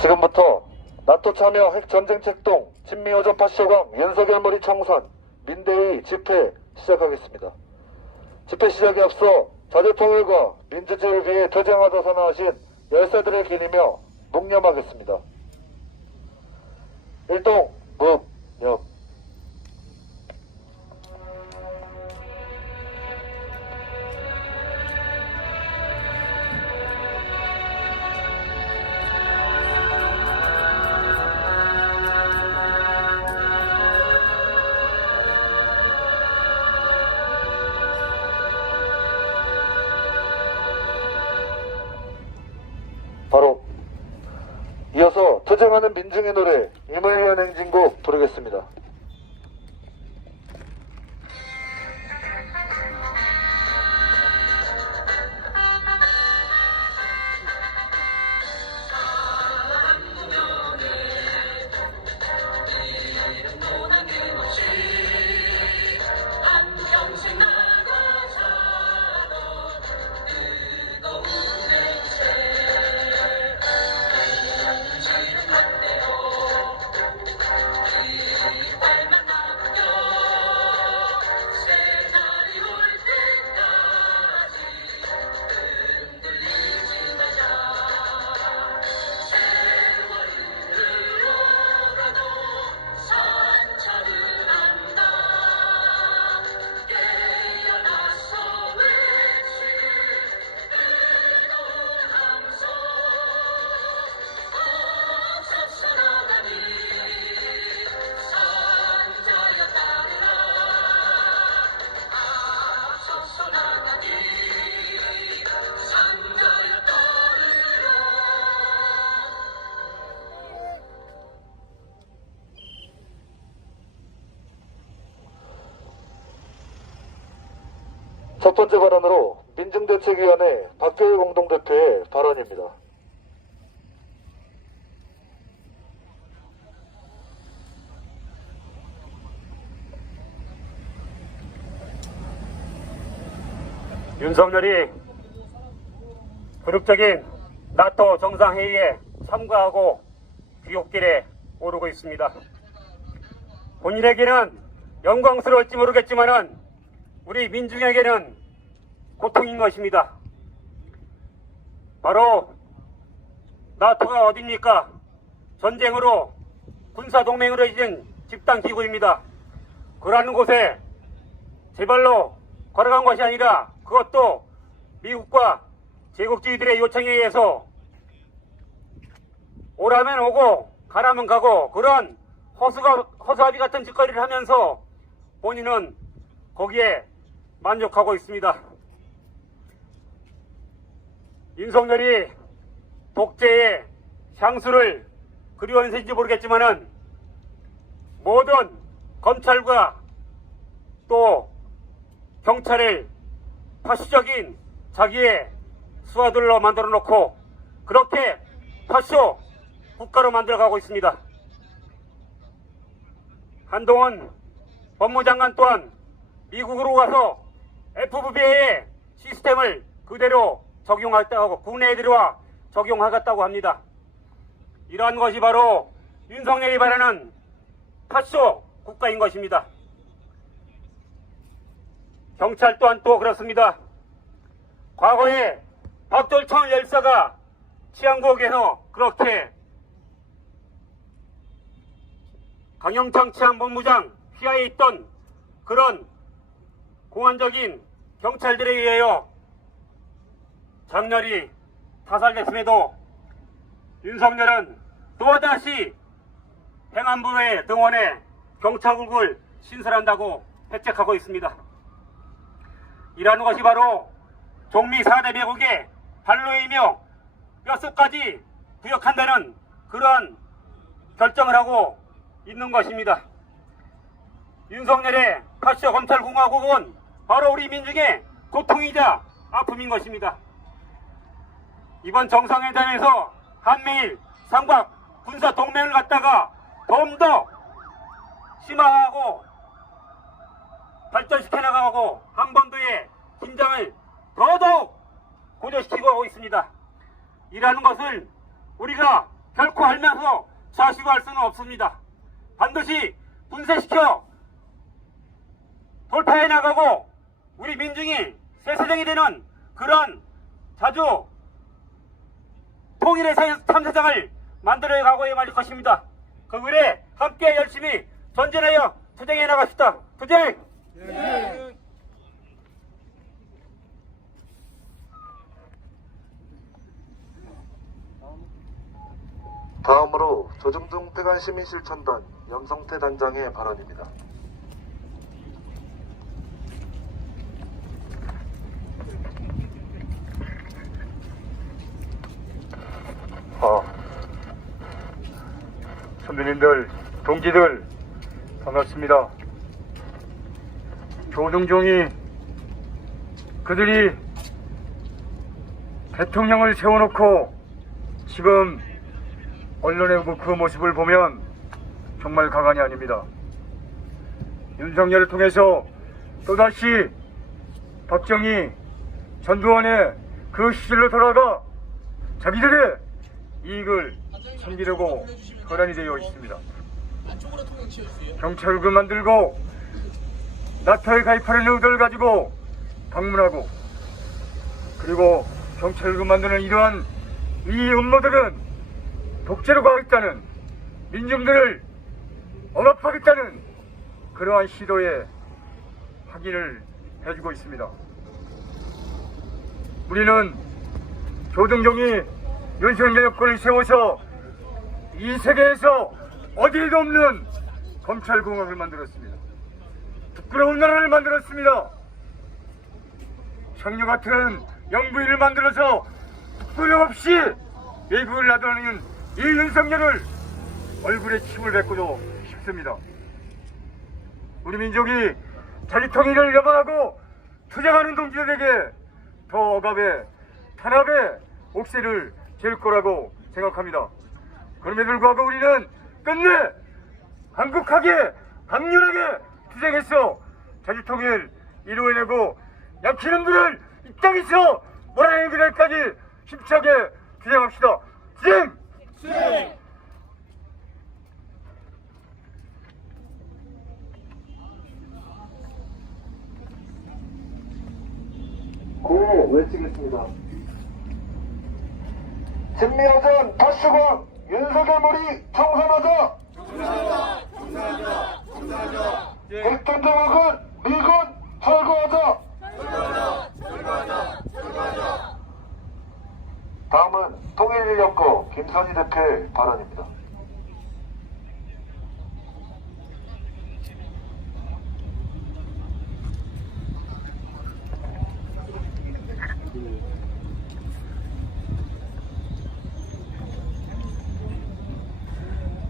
지금부터 나토 참여 핵전쟁 책동 친미오전 파쇼강 윤석열 머리 청산 민대의 집회 시작하겠습니다. 집회 시작에 앞서 자주통일과 민주주의를 위해 투쟁하다 선언하신 열사들을 기리며 묵념하겠습니다. 일동 묵념. 바로 이어서 투쟁하는 민중의 노래 임을 위한 행진곡 부르겠습니다. 첫 번째 발언으로 민중대책위원회 박교일 공동대표의 발언입니다. 윤석열이 굴욕적인 나토 정상회의에 참가하고 귀국길에 오르고 있습니다. 본인에게는 영광스러울지 모르겠지만은 우리 민중에게는 고통인 것입니다. 바로 나토가 어디입니까? 전쟁으로 군사동맹으로 이진 집단기구입니다. 그러는 곳에 제 발로 걸어간 것이 아니라 그것도 미국과 제국주의들의 요청에 의해서 오라면 오고 가라면 가고 그런 허수아비 같은 짓거리를 하면서 본인은 거기에 만족하고 있습니다. 윤석열이 독재의 향수를 그리워했는지 모르겠지만은 모든 검찰과 또 경찰을 파시적인 자기의 수하들로 만들어 놓고 그렇게 파쇼 국가로 만들어가고 있습니다. 한동훈 법무장관 또한 미국으로 가서 FBI의 시스템을 그대로 적용하겠다고 국내에 들어와 적용하겠다고 합니다. 이러한 것이 바로 윤석열이 바라는 파쇼 국가인 것입니다. 경찰 또한 또 그렇습니다. 과거에 박돌청 열사가 치안국에서 그렇게 강영창 치안본부장 휘하에 있던 그런 공안적인 경찰들에 의하여 장렬히 타살됐음에도 윤석열은 또다시 행안부의 등원에 경찰국을 신설한다고 해책하고 있습니다. 이라는 것이 바로 종미 4대 매국의 발로이며 뼛속까지 부역한다는 그러한 결정을 하고 있는 것입니다. 윤석열의 파쇼 검찰공화국은 바로 우리 민중의 고통이자 아픔인 것입니다. 이번 정상회담에서 한미일 삼각 군사 동맹을 갖다가 좀 더 심화하고 발전시켜 나가고 한반도의 긴장을 더더욱 고조시키고 있습니다. 이라는 것을 우리가 결코 알면서 좌시구할 수는 없습니다. 반드시 분쇄시켜 돌파해 나가고 우리 민중이 새 세상이 되는 그런 자주 통일의 탐사장을 만들어 가고야 말 것입니다. 그 을에 함께 열심히 전진하여 투쟁해 나갑시다. 투쟁! 다음으로 조중동 태관 시민실천단 염성태 단장의 발언입니다. 선배님들, 동지들 반갑습니다. 조중종이 그들이 대통령을 세워놓고 지금 언론의 그 모습을 보면 정말 가관이 아닙니다. 윤석열을 통해서 또다시 박정희, 전두환의 그 시절로 돌아가 자기들의 이익을 챙기려고 거란이 되어 있습니다. 경찰국을 만들고 나토에 가입하는 의도를 가지고 방문하고, 그리고 경찰국을 만드는 이러한 이 음모들은 독재로 가겠다는, 민중들을 억압하겠다는 그러한 시도에 확인을 해주고 있습니다. 우리는 조중종이 윤석열 여권을 세워서 이 세계에서 어디에도 없는 검찰공화국을 만들었습니다. 부끄러운 나라를 만들었습니다. 청녀 같은 영부인을 만들어서 부끄럼 없이 외국을 나다니는 이 윤석열을 얼굴에 침을 뱉고도 싶습니다. 우리 민족이 자기 통일을 염원하고 투쟁하는 동지들에게 더 억압에 탄압에 옥새를 질 거라고 생각합니다. 그럼에도 불구하고 우리는 끝내 한국하게 강렬하게 투쟁해서 자주통일 이루어내고 약히놈들을 이 땅에서 몰아내는 그날까지 힘차게 투쟁합시다. 투쟁! 고 외치겠습니다. 진미여전 박수광 윤석열 머리 청산하자! 핵전쟁학은 미군 철거하자! 다음은 통일연구 김선희 대표의 발언입니다.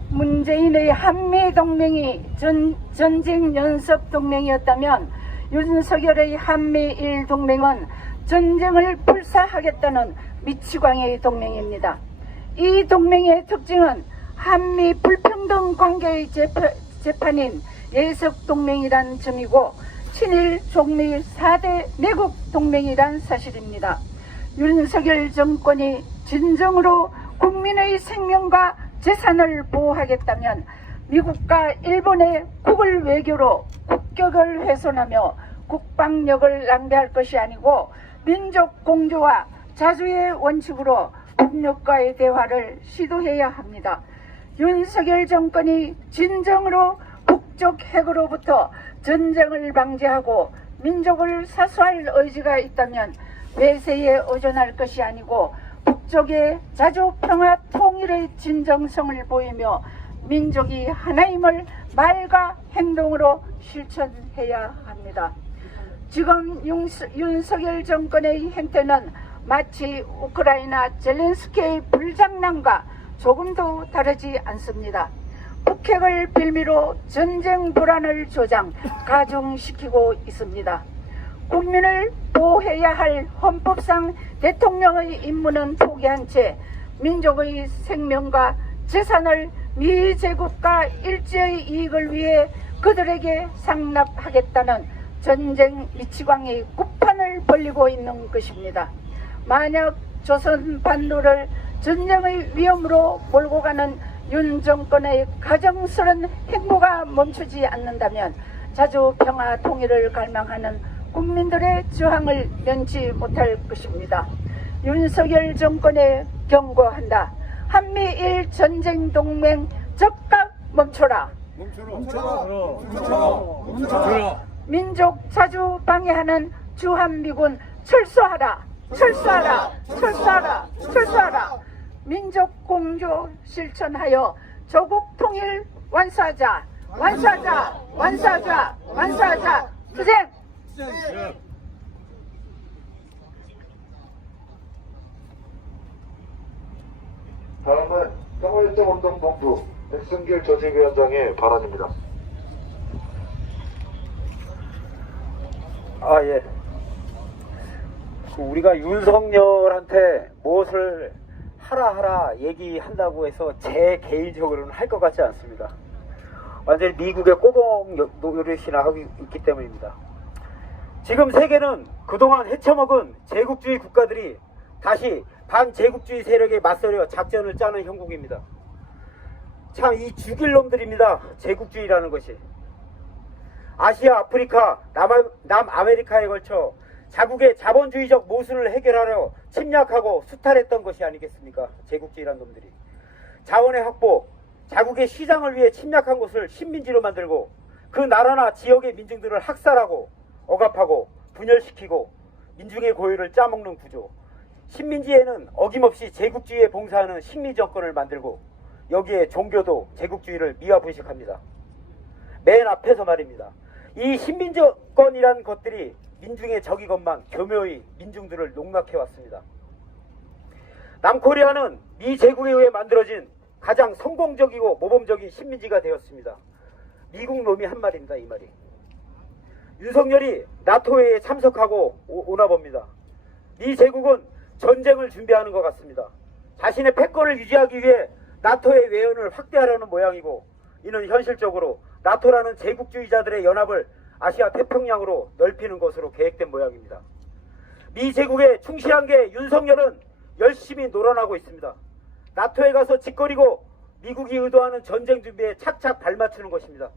문재인의 한미동맹이 전쟁 연습 동맹이었다면 윤석열의 한미일 동맹은 전쟁을 불사하겠다는 미치광이의 동맹입니다. 이 동맹의 특징은 한미 불평등 관계의 재판인 예석동맹이란 점이고 친일 종미 4대 내국 동맹이란 사실입니다. 윤석열 정권이 진정으로 국민의 생명과 재산을 보호하겠다면 미국과 일본의 국을 외교로 국격을 훼손하며 국방력을 낭비할 것이 아니고 민족 공조와 자주의 원칙으로 북녘과의 대화를 시도해야 합니다. 윤석열 정권이 진정으로 북쪽 핵으로부터 전쟁을 방지하고 민족을 사수할 의지가 있다면 외세에 의존할 것이 아니고 북쪽의 자주 평화 통일의 진정성을 보이며 민족이 하나임을 말과 행동으로 실천해야 합니다. 지금 윤석열 정권의 행태는 마치 우크라이나 젤렌스키의 불장난과 조금도 다르지 않습니다. 북핵을 빌미로 전쟁 불안을 가중시키고 있습니다. 국민을 보호해야 할 헌법상 대통령의 임무는 포기한 채 민족의 생명과 재산을 미 제국과 일제의 이익을 위해 그들에게 상납하겠다는 전쟁 미치광이 끝판을 벌리고 있는 것입니다. 만약 조선 반도를 전쟁의 위험으로 몰고 가는 윤 정권의 가정스런 행보가 멈추지 않는다면 자주 평화 통일을 갈망하는 국민들의 저항을 면치 못할 것입니다. 윤석열 정권에 경고한다. 한미일 전쟁 동맹 즉각 멈춰라. 민족 자주 방해하는 주한미군 철수하라. 철수하라. 철수하라. 철수하라. 민족 공조 실천하여 조국 통일 완수하자. 완수하자. 완수하자. 완수하자. 투쟁. 다음은 평화일정운동본부 백승길 조직위원장의 발언입니다. 예. 우리가 윤석열한테 무엇을 하라 얘기한다고 해서 제 개인적으로는 할 것 같지 않습니다. 완전히 미국의 꼬봉 노릇이나 하고 있기 때문입니다. 지금 세계는 그동안 헤쳐먹은 제국주의 국가들이 다시 반제국주의 세력에 맞서려 작전을 짜는 형국입니다. 참 이 죽일 놈들입니다. 제국주의라는 것이. 아시아, 아프리카, 남아메리카에 걸쳐 자국의 자본주의적 모순을 해결하려 침략하고 수탈했던 것이 아니겠습니까? 제국주의란 놈들이. 자원의 확보, 자국의 시장을 위해 침략한 곳을 식민지로 만들고 그 나라나 지역의 민중들을 학살하고 억압하고 분열시키고 민중의 고유를 짜먹는 구조. 식민지에는 어김없이 제국주의에 봉사하는 식민정권을 만들고 여기에 종교도 제국주의를 미화분식합니다. 맨 앞에서 말입니다. 이 식민정권이란 것들이 민중의 적이건만 교묘히 민중들을 농락해왔습니다. 남코리아는 미 제국에 의해 만들어진 가장 성공적이고 모범적인 식민지가 되었습니다. 미국 놈이 한 말입니다. 이 말이. 윤석열이 나토에 참석하고 오나 봅니다. 미 제국은 전쟁을 준비하는 것 같습니다. 자신의 패권을 유지하기 위해 나토의 외연을 확대하려는 모양이고 이는 현실적으로 나토라는 제국주의자들의 연합을 아시아 태평양으로 넓히는 것으로 계획된 모양입니다. 미 제국에 충실한 게 윤석열은 열심히 놀아나고 있습니다. 나토에 가서 짓거리고 미국이 의도하는 전쟁 준비에 착착 발맞추는 것입니다.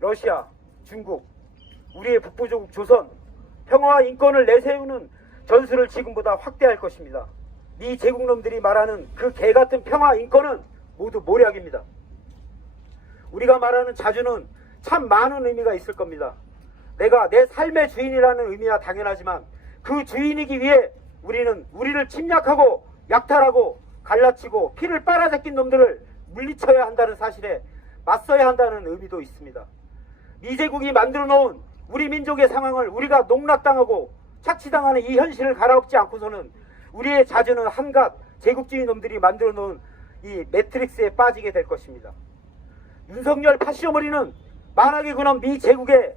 러시아, 중국, 우리의 북부조국 조선, 평화와 인권을 내세우는 전술을 지금보다 확대할 것입니다. 미 제국놈들이 말하는 그 개같은 평화 인권은 모두 모략입니다. 우리가 말하는 자주는 참 많은 의미가 있을 겁니다. 내가 내 삶의 주인이라는 의미야 당연하지만 그 주인이기 위해 우리는 우리를 침략하고 약탈하고 갈라치고 피를 빨아잡힌 놈들을 물리쳐야 한다는 사실에 맞서야 한다는 의미도 있습니다. 미제국이 만들어 놓은 우리 민족의 상황을 우리가 농락당하고 착취당하는 이 현실을 갈아엎지 않고서는 우리의 자주는 한갓 제국주의 놈들이 만들어 놓은 이 매트릭스에 빠지게 될 것입니다. 윤석열 파시어머리는 만하게 그놈 미 제국에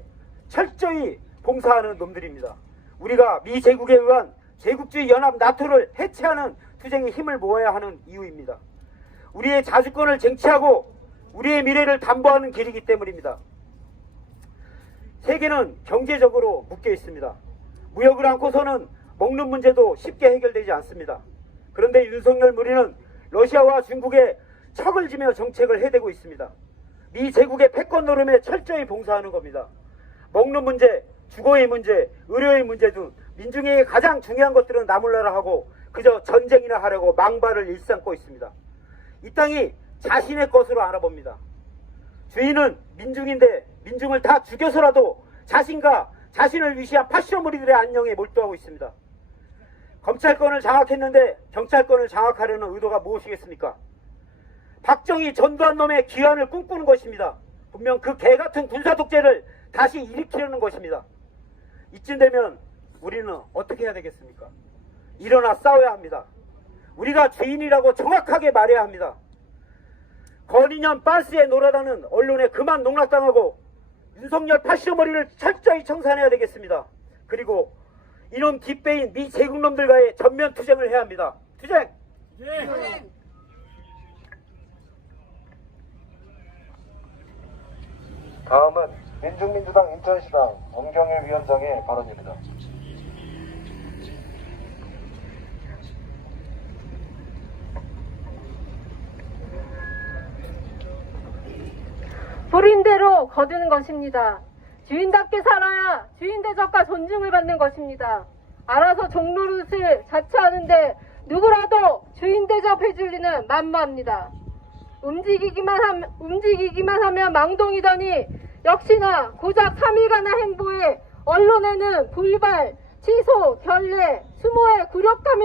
철저히 봉사하는 놈들입니다. 우리가 미 제국에 의한 제국주의 연합 나토를 해체하는 투쟁에 힘을 모아야 하는 이유입니다. 우리의 자주권을 쟁취하고 우리의 미래를 담보하는 길이기 때문입니다. 세계는 경제적으로 묶여 있습니다. 무역을 않고서는 먹는 문제도 쉽게 해결되지 않습니다. 그런데 윤석열 무리는 러시아와 중국에 척을 지며 정책을 해대고 있습니다. 미 제국의 패권 노름에 철저히 봉사하는 겁니다. 먹는 문제, 주거의 문제, 의료의 문제 등 민중에게 가장 중요한 것들은 나몰라라 하고 그저 전쟁이나 하려고 망발을 일삼고 있습니다. 이 땅이 자신의 것으로 알아봅니다. 주인은 민중인데 민중을 다 죽여서라도 자신과 자신을 위시한 파시어무리들의 안녕에 몰두하고 있습니다. 검찰권을 장악했는데 경찰권을 장악하려는 의도가 무엇이겠습니까? 박정희 전두환 놈의 기한을 꿈꾸는 것입니다. 분명 그 개같은 군사독재를 다시 일으키려는 것입니다. 이쯤 되면 우리는 어떻게 해야 되겠습니까? 일어나 싸워야 합니다. 우리가 주인이라고 정확하게 말해야 합니다. 건이년 빤스에 놀아다는 언론에 그만 농락당하고 윤석열 파시어머리를 철저히 청산해야 되겠습니다. 그리고 이놈 뒷배인 미 제국놈들과의 전면 투쟁을 해야 합니다. 투쟁! 다음은 민중민주당 인천시당 엄경일 위원장의 발언입니다. 주인대로 거두는 것입니다. 주인답게 살아야 주인 대접과 존중을 받는 것입니다. 알아서 종로릇을 자처하는데 누구라도 주인 대접해줄 리는 만무합니다. 움직이기만 하면 망동이더니 역시나 고작 3일간의 행보에 언론에는 불발, 취소, 결례, 수모의 굴욕감이